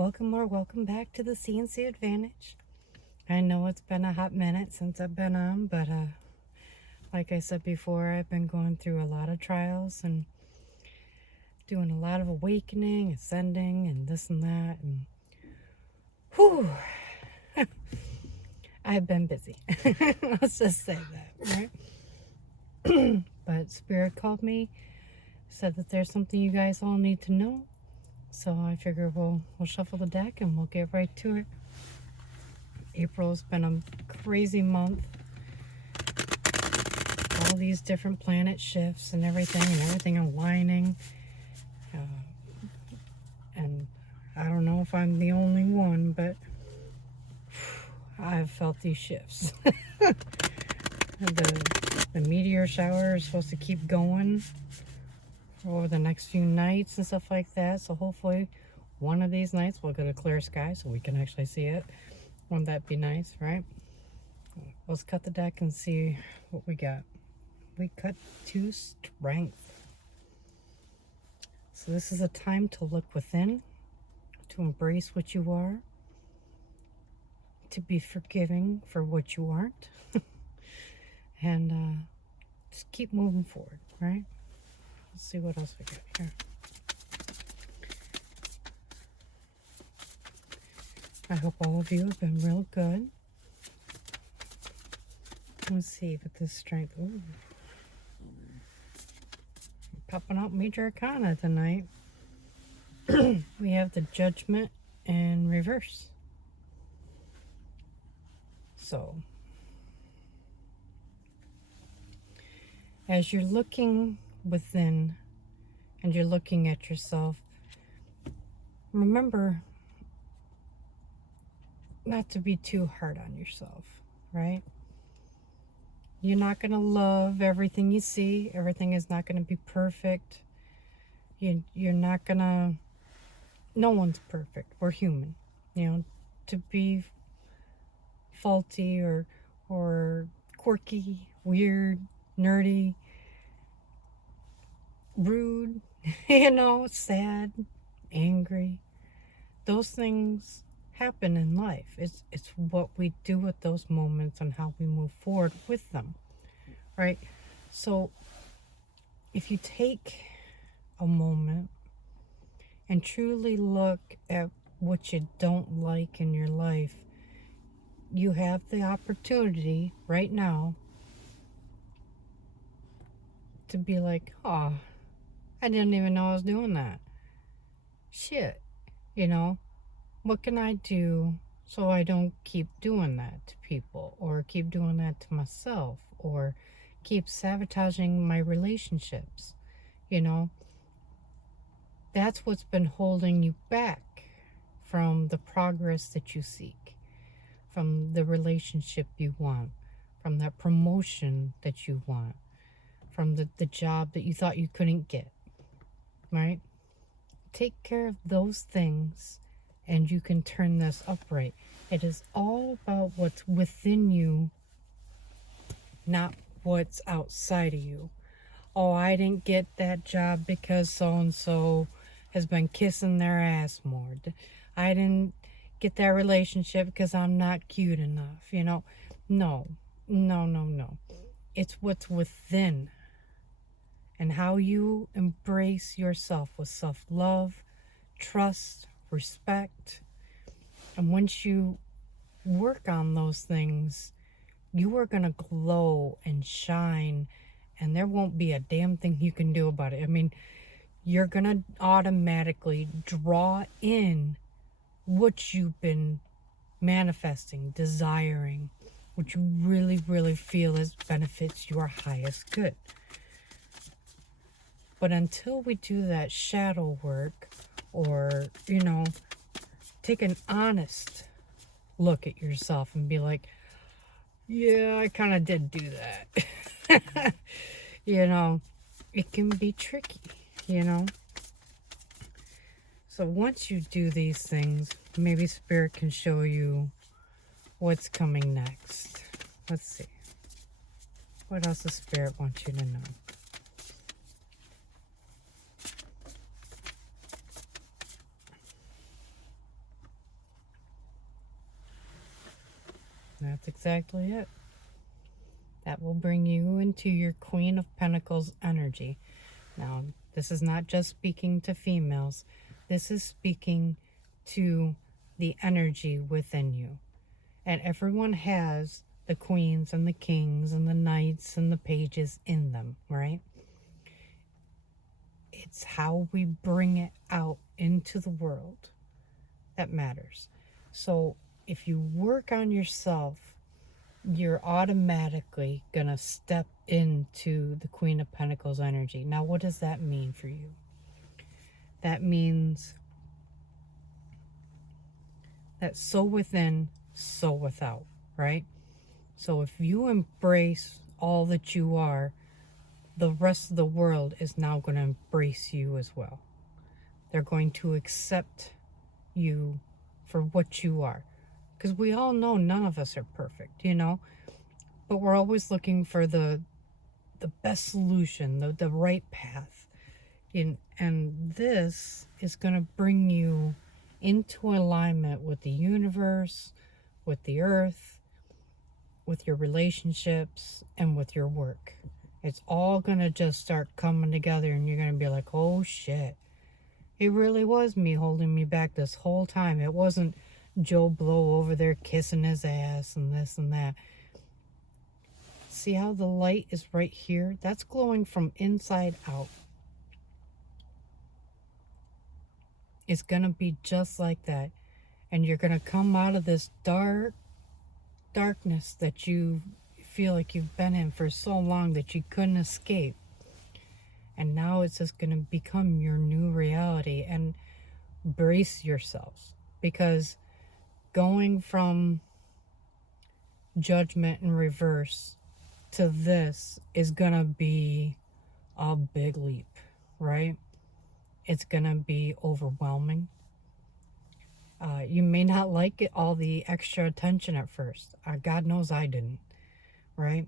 welcome or welcome back to the CNC Advantage. I know it's been a hot minute since I've been on, but like I said before, I've been going through a lot of trials and doing a lot of awakening, ascending, and this and that, and whew, I've been busy. Let's just say that, right? But Spirit called me, said that there's something you guys all need to know. So I figure we'll shuffle the deck and we'll get right to it. April's been a crazy month. All these different planet shifts and everything aligning. And I don't know if I'm the only one, but I've felt these shifts. The meteor shower is supposed to keep going over the next few nights and stuff like that. So hopefully one of these nights we'll get a clear sky so we can actually see it. Wouldn't that be nice, right? Let's cut the deck and see what we got. We cut 2 Strength. So this is a time to look within, to embrace what you are, to be forgiving for what you aren't, and just keep moving forward, right? Let's see what else we got here. I hope all of you have been real good. Let's see with this Strength. Ooh. Popping out Major Arcana tonight. We have the Judgment in reverse. So, as you're looking within and you're looking at yourself, remember not to be too hard on yourself, right? You're not going to love everything you see. Everything is not going to be perfect. You're not going to... No one's perfect. We're human. You know, to be faulty or quirky, weird, nerdy, rude, you know, sad, angry. Those things happen in life. It's what we do with those moments and how we move forward with them, right? So if you take a moment and truly look at what you don't like in your life, you have the opportunity right now to be like, oh, I didn't even know I was doing that. Shit, you know, what can I do so I don't keep doing that to people, or keep doing that to myself, or keep sabotaging my relationships? You know, that's what's been holding you back from the progress that you seek, from the relationship you want, from that promotion that you want, from the job that you thought you couldn't get, right? Take care of those things and you can turn this upright. It is all about what's within you, not what's outside of you. Oh, I didn't get that job because so-and-so has been kissing their ass more. I didn't get that relationship because I'm not cute enough, you know. No. It's what's within and how you embrace yourself with self-love, trust, respect. And once you work on those things, you are going to glow and shine, and there won't be a damn thing you can do about it. I mean, you're going to automatically draw in what you've been manifesting, desiring, what you really feel as benefits your highest good. But until we do that shadow work, or, you know, take an honest look at yourself and be like, yeah, I kind of did do that. You know, it can be tricky, you know. So once you do these things, maybe Spirit can show you what's coming next. Let's see. What else does Spirit want you to know? That's exactly it. That will bring you into your Queen of Pentacles energy. Now, this is not just speaking to females. This is speaking to the energy within you. And everyone has the queens and the kings and the knights and the pages in them, right? It's how we bring it out into the world that matters. So if you work on yourself, you're automatically going to step into the Queen of Pentacles energy. Now, what does that mean for you? That means that so within, so without, right? So if you embrace all that you are, the rest of the world is now going to embrace you as well. They're going to accept you for what you are. Because we all know none of us are perfect, you know? But we're always looking for the best solution, the right path. And this is going to bring you into alignment with the universe, with the earth, with your relationships, and with your work. It's all going to just start coming together, and you're going to be like, oh shit. It really was me holding me back this whole time. It wasn't Joe Blow over there kissing his ass and this and that. See how the light is right here? That's glowing from inside out. It's going to be just like that. And you're going to come out of this darkness that you feel like you've been in for so long that you couldn't escape. And now it's just going to become your new reality. And brace yourselves. Because going from judgment in reverse to this is going to be a big leap, right? It's going to be overwhelming. You may not like it, all the extra attention at first. God knows I didn't, right?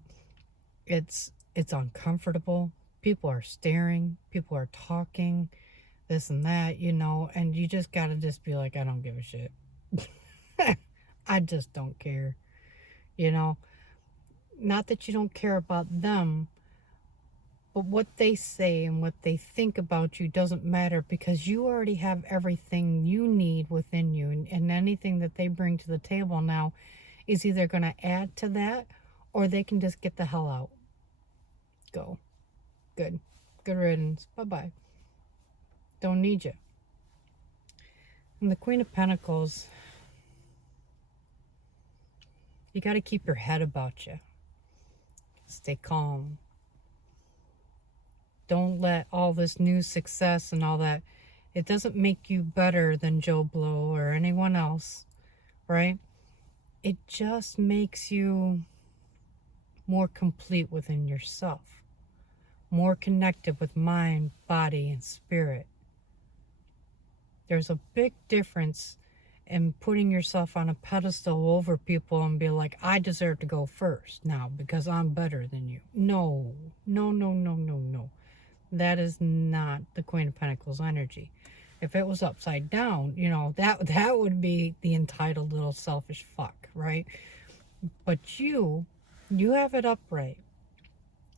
It's uncomfortable. People are staring. People are talking, this and that, you know, and you just got to just be like, I don't give a shit. I just don't care, you know? Not that you don't care about them, but what they say and what they think about you doesn't matter, because you already have everything you need within you. And anything that they bring to the table now is either going to add to that, or they can just get the hell out. Go. Good. Good riddance. Bye-bye. Don't need you. And the Queen of Pentacles, you got to keep your head about you. Stay calm. Don't let all this new success and all that, it doesn't make you better than Joe Blow or anyone else, right? It just makes you more complete within yourself, more connected with mind, body, and spirit. There's a big difference in putting yourself on a pedestal over people and be like, I deserve to go first now because I'm better than you. No. That is not the Queen of Pentacles energy. If it was upside down, you know, that would be the entitled little selfish fuck, right? But you have it upright,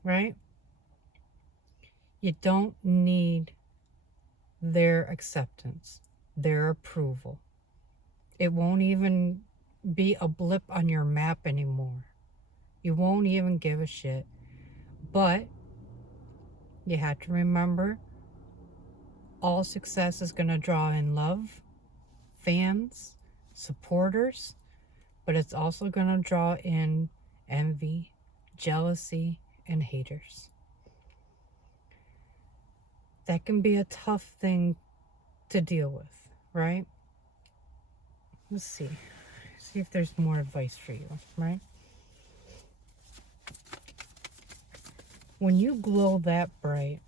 right? You don't need their acceptance, their approval. It won't even be a blip on your map anymore. You won't even give a shit. But you have to remember, all success is going to draw in love, fans, supporters, but it's also going to draw in envy, jealousy, and haters. That can be a tough thing to deal with, right? Let's see. See if there's more advice for you, right? When you glow that bright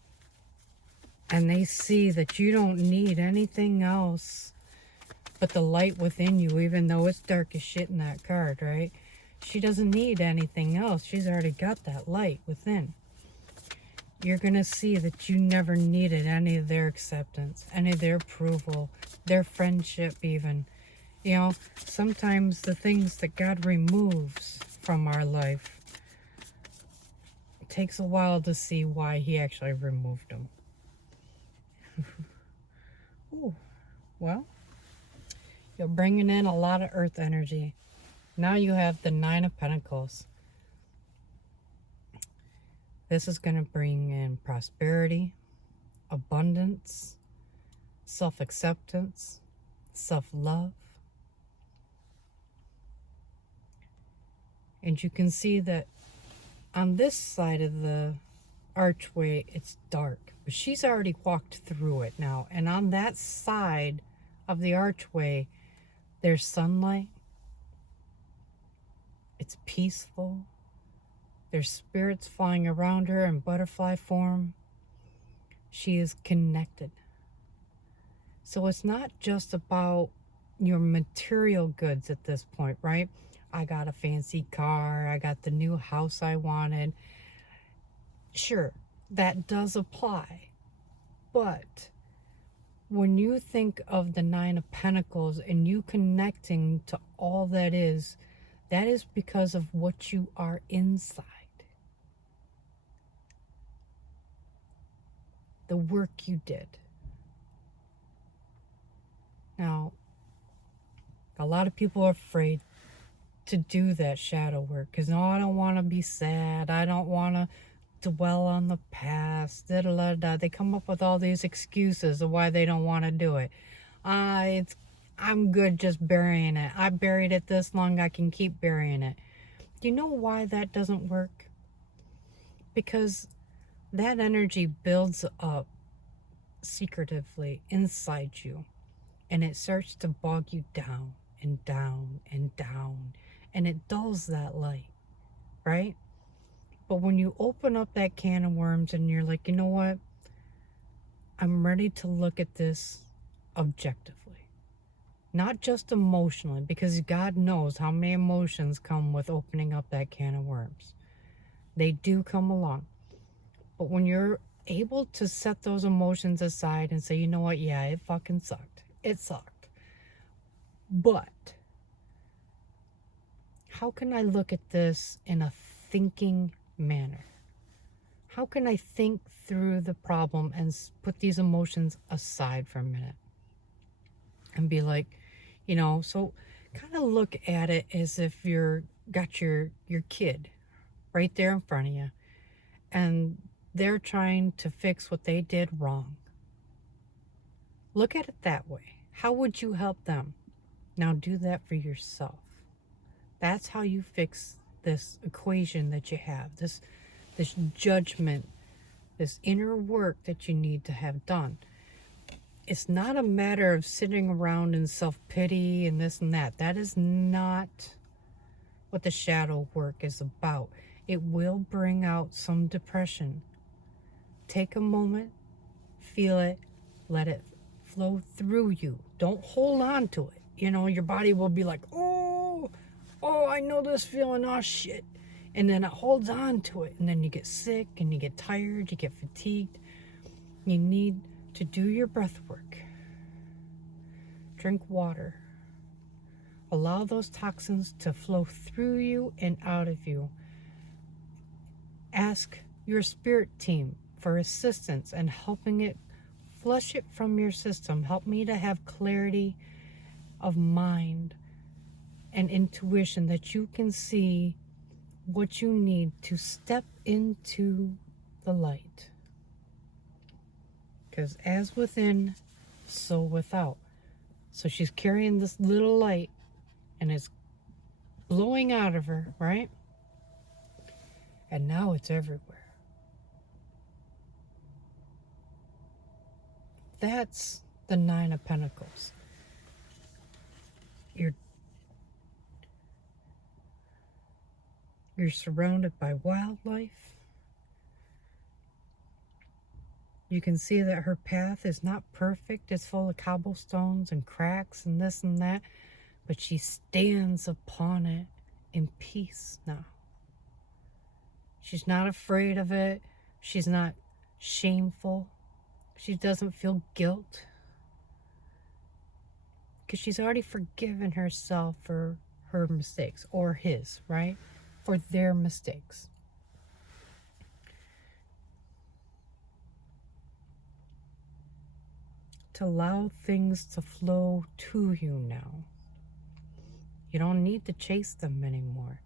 and they see that you don't need anything else but the light within you, even though it's dark as shit in that card, right? She doesn't need anything else. She's already got that light within. You're going to see that you never needed any of their acceptance, any of their approval, their friendship even. You know, sometimes the things that God removes from our life, it takes a while to see why he actually removed them. Ooh, well, you're bringing in a lot of earth energy. Now you have the Nine of Pentacles. This is going to bring in prosperity, abundance, self-acceptance, self-love. And you can see that on this side of the archway, it's dark. But she's already walked through it now. And on that side of the archway, there's sunlight. It's peaceful. There's spirits flying around her in butterfly form. She is connected. So it's not just about your material goods at this point, right? I got a fancy car. I got the new house I wanted. Sure, that does apply. But when you think of the Nine of Pentacles and you connecting to all that is because of what you are inside. The work you did. Now, a lot of people are afraid to do that shadow work because, no, I don't want to be sad. I don't want to dwell on the past. Da, da, da, da. They come up with all these excuses of why they don't want to do it. I'm good just burying it. I buried it this long, I can keep burying it. Do you know why that doesn't work? Because that energy builds up secretively inside you, and it starts to bog you down and down and down, and it dulls that light, right? But when you open up that can of worms and you're like, you know what? I'm ready to look at this objectively, not just emotionally, because God knows how many emotions come with opening up that can of worms. They do come along. But when you're able to set those emotions aside and say, you know what, yeah, it fucking sucked. It sucked. But how can I look at this in a thinking manner? How can I think through the problem and put these emotions aside for a minute? And be like, you know, so kind of look at it as if you're got your kid right there in front of you, and they're trying to fix what they did wrong. Look at it that way. How would you help them? Now do that for yourself. That's how you fix this equation that you have, this judgment, this inner work that you need to have done. It's not a matter of sitting around in self-pity and this and that. That is not what the shadow work is about. It will bring out some depression. Take a moment, feel it, let it flow through you. Don't hold on to it. You know, your body will be like, oh, I know this feeling, oh shit. And then it holds on to it. And then you get sick and you get tired, you get fatigued. You need to do your breath work. Drink water. Allow those toxins to flow through you and out of you. Ask your spirit team for assistance and helping it flush it from your system. Help me to have clarity of mind and intuition that you can see what you need to step into the light. Because as within, so without. So she's carrying this little light and it's blowing out of her, right? And now it's everywhere. That's the Nine of Pentacles. You're surrounded by wildlife. You can see that her path is not perfect. It's full of cobblestones and cracks and this and that. But she stands upon it in peace now. She's not afraid of it. She's not shameful. She doesn't feel guilt. because she's already forgiven herself for her mistakes, or his, right? For their mistakes. To allow things to flow to you now. You don't need to chase them anymore.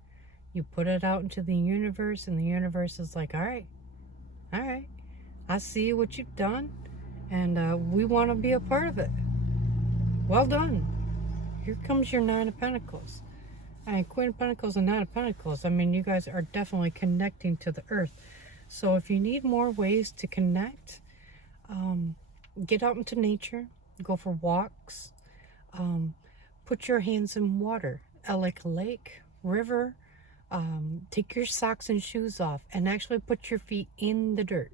You put it out into the universe, and the universe is like, all right, I see what you've done, and we want to be a part of it. Well done. Here comes your Nine of Pentacles. Queen of Pentacles and Nine of Pentacles. I mean, you guys are definitely connecting to the earth. So if you need more ways to connect, get out into nature, go for walks, put your hands in water, like a lake, river. Take your socks and shoes off and actually put your feet in the dirt.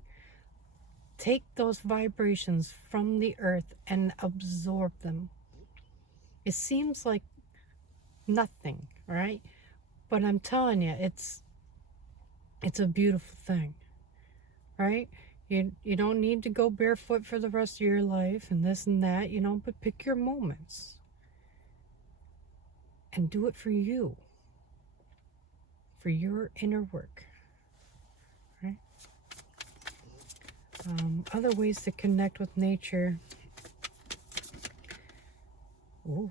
Take those vibrations from the earth and absorb them. It seems like nothing, right? But I'm telling you, it's a beautiful thing, right? You don't need to go barefoot for the rest of your life and this and that, but pick your moments and do it for you, for your inner work, right? Other ways to connect with nature. Ooh.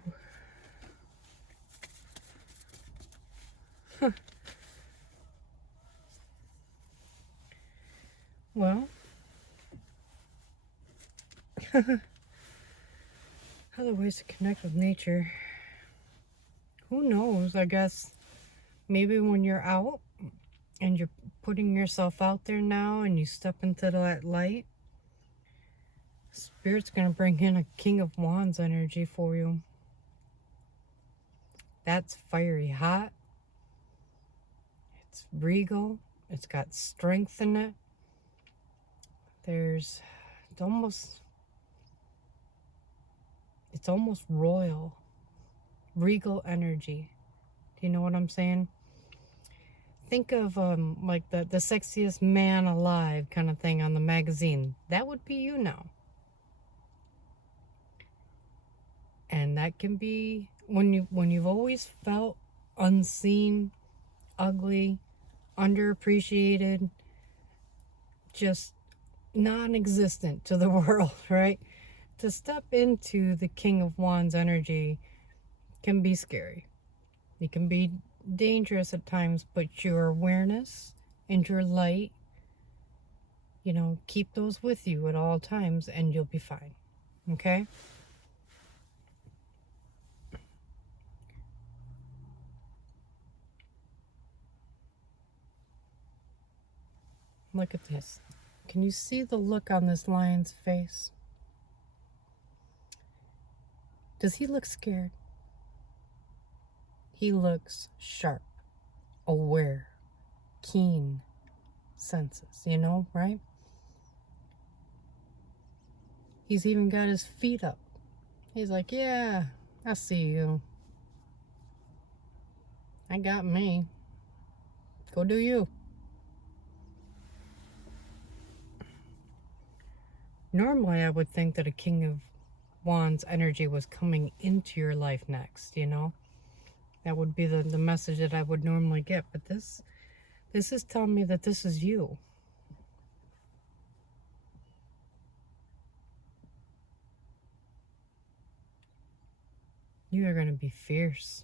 Well, other ways to connect with nature. Who knows? I guess maybe when you're out and you're putting yourself out there now and you step into that light, Spirit's going to bring in a King of Wands energy for you. That's fiery hot. It's regal. It's got strength in it. It's almost royal, regal energy. Do you know what I'm saying? Think of like the sexiest man alive kind of thing on the magazine. That would be you now. And that can be when you've always felt unseen, ugly, underappreciated, just non-existent to the world, right? To step into the King of Wands energy can be scary. It can be dangerous at times, but your awareness and your light, keep those with you at all times and you'll be fine. Okay? Look at this. Can you see the look on this lion's face? Does he look scared? He looks sharp, aware, keen senses, right? He's even got his feet up. He's like, yeah, I see you. I got me. Go do you. Normally, I would think that a King of Wands energy was coming into your life next, That would be the message that I would normally get. But this is telling me that this is you. You are going to be fierce,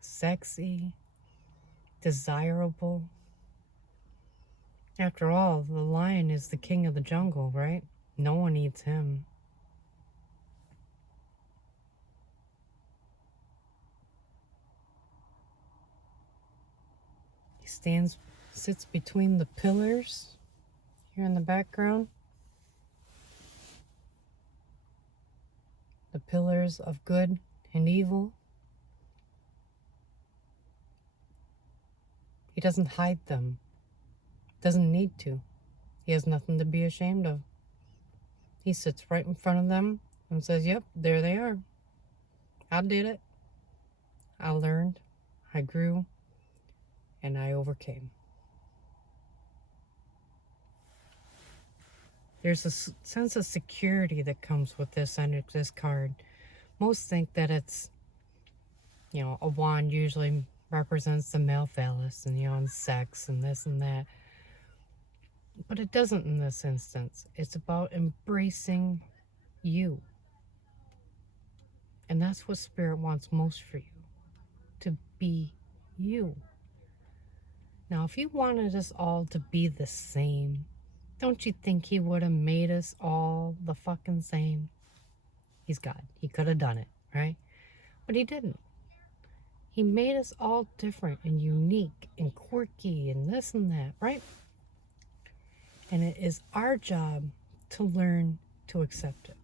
sexy, desirable. After all, the lion is the king of the jungle, right? No one eats him. He sits between the pillars here in the background. The pillars of good and evil. He doesn't hide them. Doesn't need to. He has nothing to be ashamed of. He sits right in front of them and says, yep, there they are. I did it. I learned. I grew. And I overcame. There's a sense of security that comes with this card. most think that it's, a wand usually represents the male phallus and, and sex and this and that. But it doesn't in this instance. It's about embracing you. And that's what Spirit wants most for you. To be you. Now, if he wanted us all to be the same, don't you think he would have made us all the fucking same? He's God. He could have done it, right? But he didn't. He made us all different and unique and quirky and this and that, right? And it is our job to learn to accept it,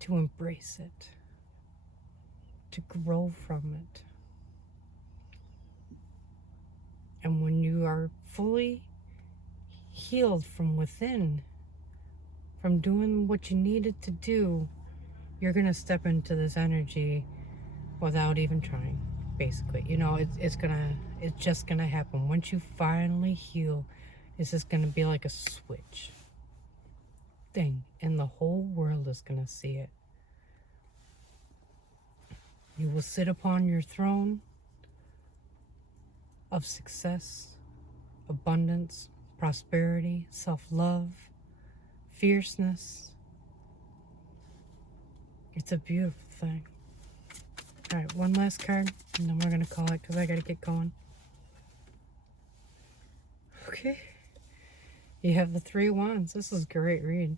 to embrace it, to grow from it. And when you are fully healed from within, from doing what you needed to do, you're going to step into this energy without even trying, basically. It's just going to happen. Once you finally heal, it's just going to be like a switch thing, and the whole world is going to see it. You will sit upon your throne of success, abundance, prosperity, self-love, fierceness. It's a beautiful thing. All right, one last card, and then we're going to call it because I got to get going. Okay. You have the 3 wands. This is a great read.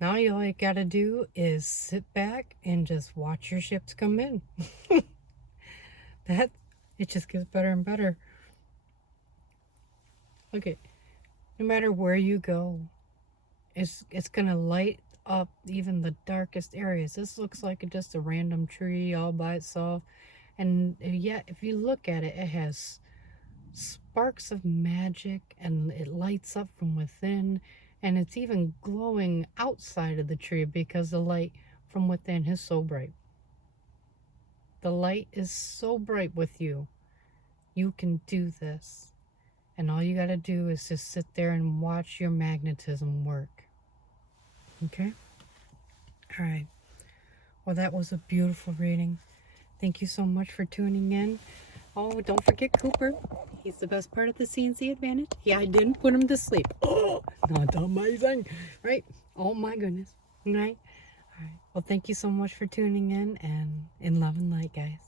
Now all you got to do is sit back and just watch your ships come in. It just gets better and better. Look at, no matter where you go, it's going to light up even the darkest areas. This looks like just a random tree all by itself. And yet, if you look at it, it has sparks of magic and it lights up from within. And it's even glowing outside of the tree because the light from within is so bright. The light is so bright with you. You can do this. And all you got to do is just sit there and watch your magnetism work. Okay? All right. Well, that was a beautiful reading. Thank you so much for tuning in. Oh, don't forget Cooper. He's the best part of the CNC Advantage. Yeah, I didn't put him to sleep. Oh, not amazing. Right? Oh, my goodness. Right? All right. Well, thank you so much for tuning in, and in love and light, guys.